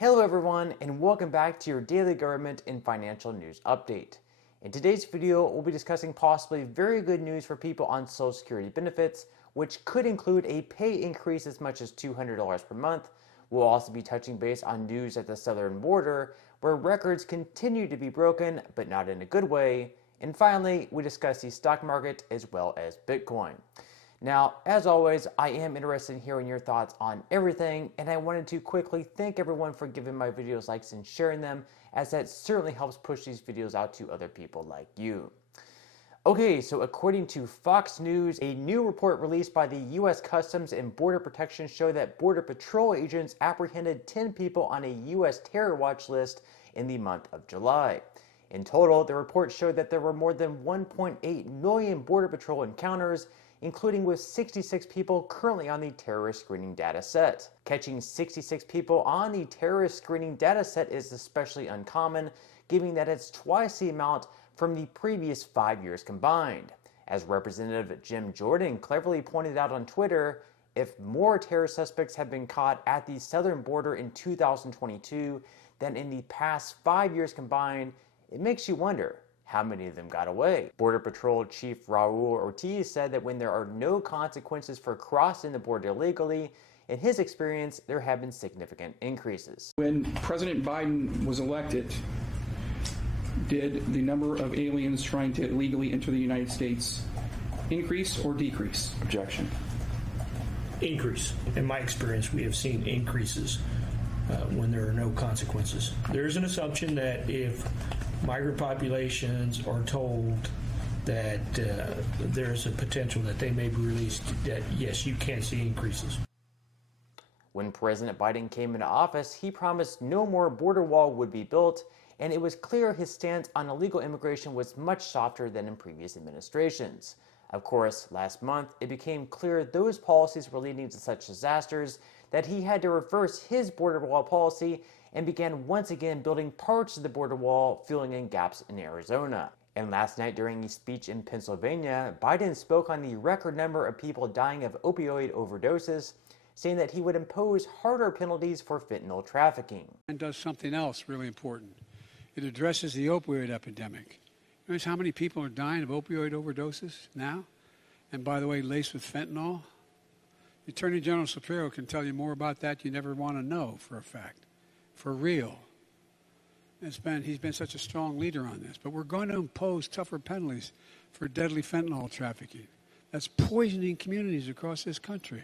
Hello everyone, and welcome back to your daily government and financial news update. In today's video, we'll be discussing possibly very good news for people on Social Security benefits, which could include a pay increase as much as $200 per month. We'll also be touching base on news at the southern border, where records continue to be broken, but not in a good way. And finally, we discuss the stock market as well as Bitcoin. Now, as always, I am interested in hearing your thoughts on everything, and I wanted to quickly thank everyone for giving my videos likes and sharing them, as that certainly helps push these videos out to other people like you. Okay, so according to Fox News, a new report released by the U.S. Customs and Border Protection showed that Border Patrol agents apprehended 10 people on a U.S. terror watch list in the month of July. In total, the report showed that there were more than 1.8 million Border Patrol encounters, including with 66 people currently on the terrorist screening data set. Catching 66 people on the terrorist screening data set is especially uncommon, given that it's twice the amount from the previous 5 years combined. As Representative Jim Jordan cleverly pointed out on Twitter, if more terror suspects have been caught at the southern border in 2022 than in the past 5 years combined, it makes you wonder, how many of them got away? Border Patrol Chief Raul Ortiz said that when there are no consequences for crossing the border illegally, in his experience, there have been significant increases. When President Biden was elected, did the number of aliens trying to illegally enter the United States increase or decrease? Objection. Increase. In my experience, we have seen increases when there are no consequences. There is an assumption that if migrant populations are told that there's a potential that they may be released, that yes, you can see increases. When President Biden came into office, he promised no more border wall would be built, and it was clear his stance on illegal immigration was much softer than in previous administrations. Of course, last month, it became clear those policies were leading to such disasters that he had to reverse his border wall policy and began once again building parts of the border wall, filling in gaps in Arizona. And last night during a speech in Pennsylvania, Biden spoke on the record number of people dying of opioid overdoses, saying that he would impose harder penalties for fentanyl trafficking. And does something else really important. It addresses the opioid epidemic. You notice how many people are dying of opioid overdoses now? And by the way, laced with fentanyl? Attorney General Shapiro can tell you more about that you never want to know for a fact. For real. He's been such a strong leader on this. But we're going to impose tougher penalties for deadly fentanyl trafficking. That's poisoning communities across this country.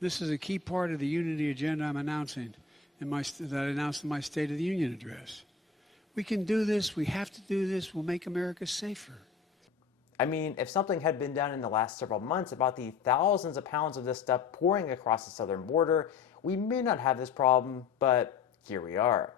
This is a key part of the unity agenda I'm announcing that I announced in my State of the Union address. We can do this. We have to do this. We'll make America safer. I mean, if something had been done in the last several months about the thousands of pounds of this stuff pouring across the southern border, we may not have this problem, but here we are.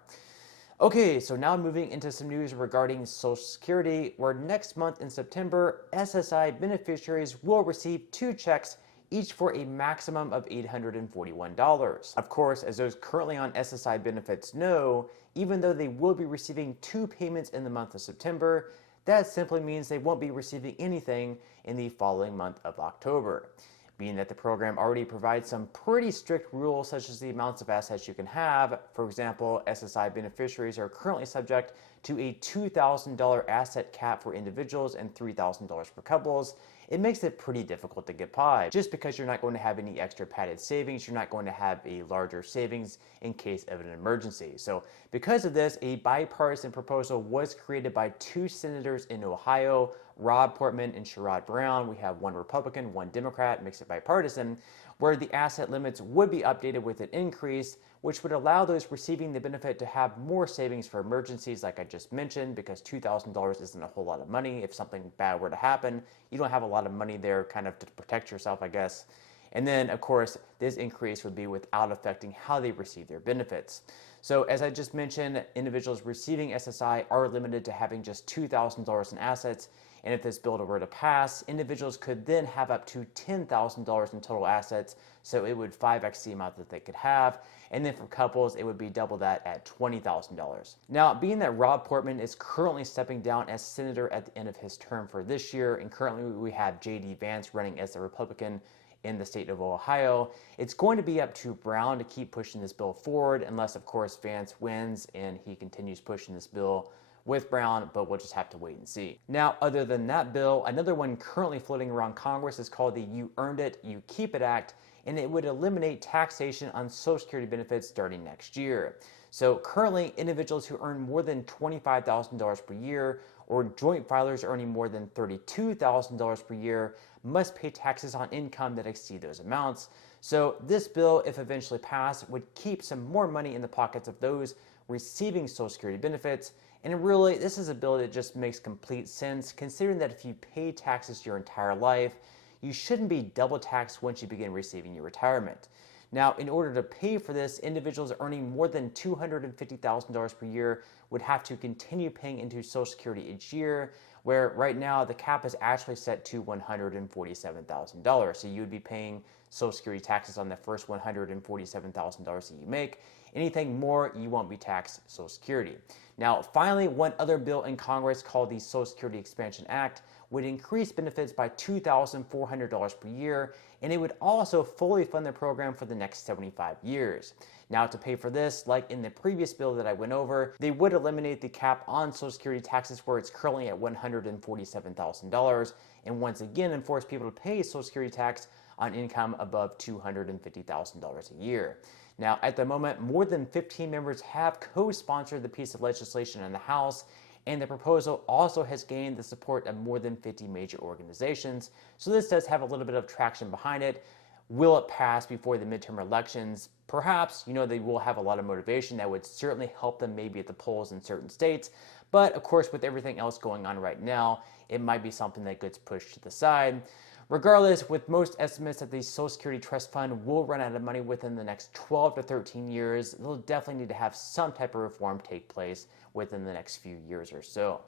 Okay, so now moving into some news regarding Social Security, where next month in September, SSI beneficiaries will receive 2 checks, each for a maximum of $841. Of course, as those currently on SSI benefits know, even though they will be receiving 2 payments in the month of September, that simply means they won't be receiving anything in the following month of October. Being that the program already provides some pretty strict rules, such as the amounts of assets you can have. For example, SSI beneficiaries are currently subject to a $2,000 asset cap for individuals and $3,000 for couples. It makes it pretty difficult to get by. Just because you're not going to have any extra padded savings, you're not going to have a larger savings in case of an emergency. So because of this, a bipartisan proposal was created by 2 senators in Ohio, Rob Portman and Sherrod Brown. We have 1 Republican, 1 Democrat, makes it bipartisan, where the asset limits would be updated with an increase, which would allow those receiving the benefit to have more savings for emergencies like I just mentioned, because $2,000 isn't a whole lot of money. If something bad were to happen, you don't have a lot of money there kind of to protect yourself, I guess. And then, of course, this increase would be without affecting how they receive their benefits. So as I just mentioned, individuals receiving SSI are limited to having just $2,000 in assets. And if this bill were to pass, individuals could then have up to $10,000 in total assets, so it would 5x the amount that they could have. And then for couples, it would be double that at $20,000. Now, being that Rob Portman is currently stepping down as senator at the end of his term for this year, and currently we have J.D. Vance running as a Republican in the state of Ohio. It's going to be up to Brown to keep pushing this bill forward, unless, of course, Vance wins and he continues pushing this bill with Brown, but we'll just have to wait and see. Now, other than that bill, another one currently floating around Congress is called the You Earned It, You Keep It Act, and it would eliminate taxation on Social Security benefits starting next year. So currently, individuals who earn more than $25,000 per year or joint filers earning more than $32,000 per year must pay taxes on income that exceed those amounts. So this bill, if eventually passed, would keep some more money in the pockets of those receiving Social Security benefits. And really, this is a bill that just makes complete sense, considering that if you pay taxes your entire life, you shouldn't be double taxed once you begin receiving your retirement. Now, in order to pay for this, individuals earning more than $250,000 per year would have to continue paying into Social Security each year, where right now the cap is actually set to $147,000. So you would be paying Social Security taxes on the first $147,000 that you make. Anything more, you won't be taxed Social Security. Now, finally, one other bill in Congress called the Social Security Expansion Act would increase benefits by $2,400 per year, and it would also fully fund the program for the next 75 years. Now, to pay for this, like in the previous bill that I went over, they would eliminate the cap on Social Security taxes where it's currently at $147,000, and once again enforce people to pay Social Security tax on income above $250,000 a year. Now, at the moment, more than 15 members have co-sponsored the piece of legislation in the House, and the proposal also has gained the support of more than 50 major organizations. So this does have a little bit of traction behind it. Will it pass before the midterm elections? Perhaps. They will have a lot of motivation that would certainly help them maybe at the polls in certain states. But of course, with everything else going on right now, it might be something that gets pushed to the side. Regardless, with most estimates that the Social Security Trust Fund will run out of money within the next 12 to 13 years, they'll definitely need to have some type of reform take place within the next few years or so.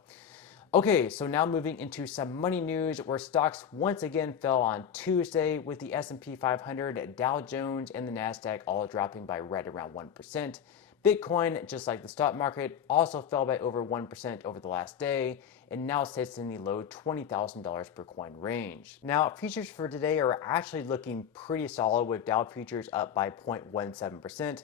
Okay, so now moving into some money news where stocks once again fell on Tuesday, with the S&P 500, Dow Jones, and the NASDAQ all dropping by right around 1%. Bitcoin, just like the stock market, also fell by over 1% over the last day and now sits in the low $20,000 per coin range. Now, futures for today are actually looking pretty solid, with Dow futures up by 0.17%.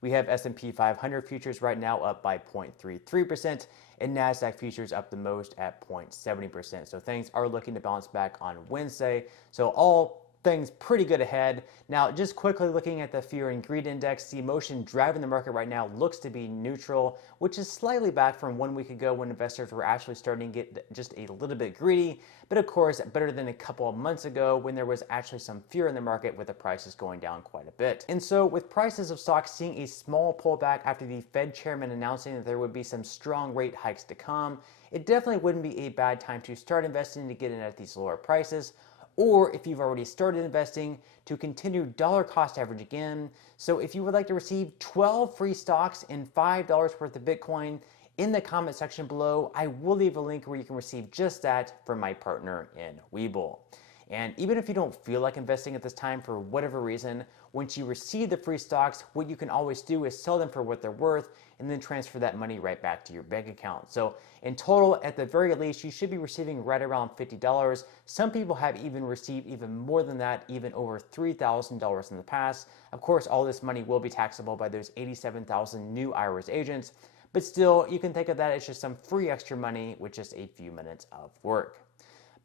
We have S&P 500 futures right now up by 0.33%, and NASDAQ futures up the most at 0.70%. So things are looking to bounce back on Wednesday. So all things pretty good ahead. Now, just quickly looking at the fear and greed index, the emotion driving the market right now looks to be neutral, which is slightly back from 1 week ago when investors were actually starting to get just a little bit greedy. But of course, better than a couple of months ago when there was actually some fear in the market with the prices going down quite a bit. And so with prices of stocks seeing a small pullback after the Fed chairman announcing that there would be some strong rate hikes to come, it definitely wouldn't be a bad time to start investing to get in at these lower prices. Or if you've already started investing, to continue dollar cost average again. So if you would like to receive 12 free stocks and $5 worth of Bitcoin, in the comment section below, I will leave a link where you can receive just that from my partner in Webull. And even if you don't feel like investing at this time for whatever reason, once you receive the free stocks, what you can always do is sell them for what they're worth and then transfer that money right back to your bank account. So in total, at the very least, you should be receiving right around $50. Some people have even received even more than that, even over $3,000 in the past. Of course, all this money will be taxable by those 87,000 new IRS agents, but still, you can think of that as just some free extra money with just a few minutes of work.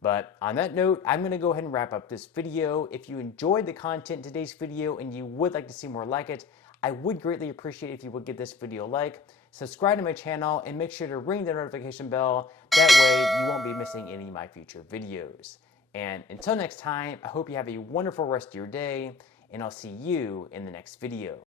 But on that note, I'm going to go ahead and wrap up this video. If you enjoyed the content in today's video and you would like to see more like it, I would greatly appreciate if you would give this video a like, subscribe to my channel, and make sure to ring the notification bell. That way you won't be missing any of my future videos. And until next time, I hope you have a wonderful rest of your day, and I'll see you in the next video.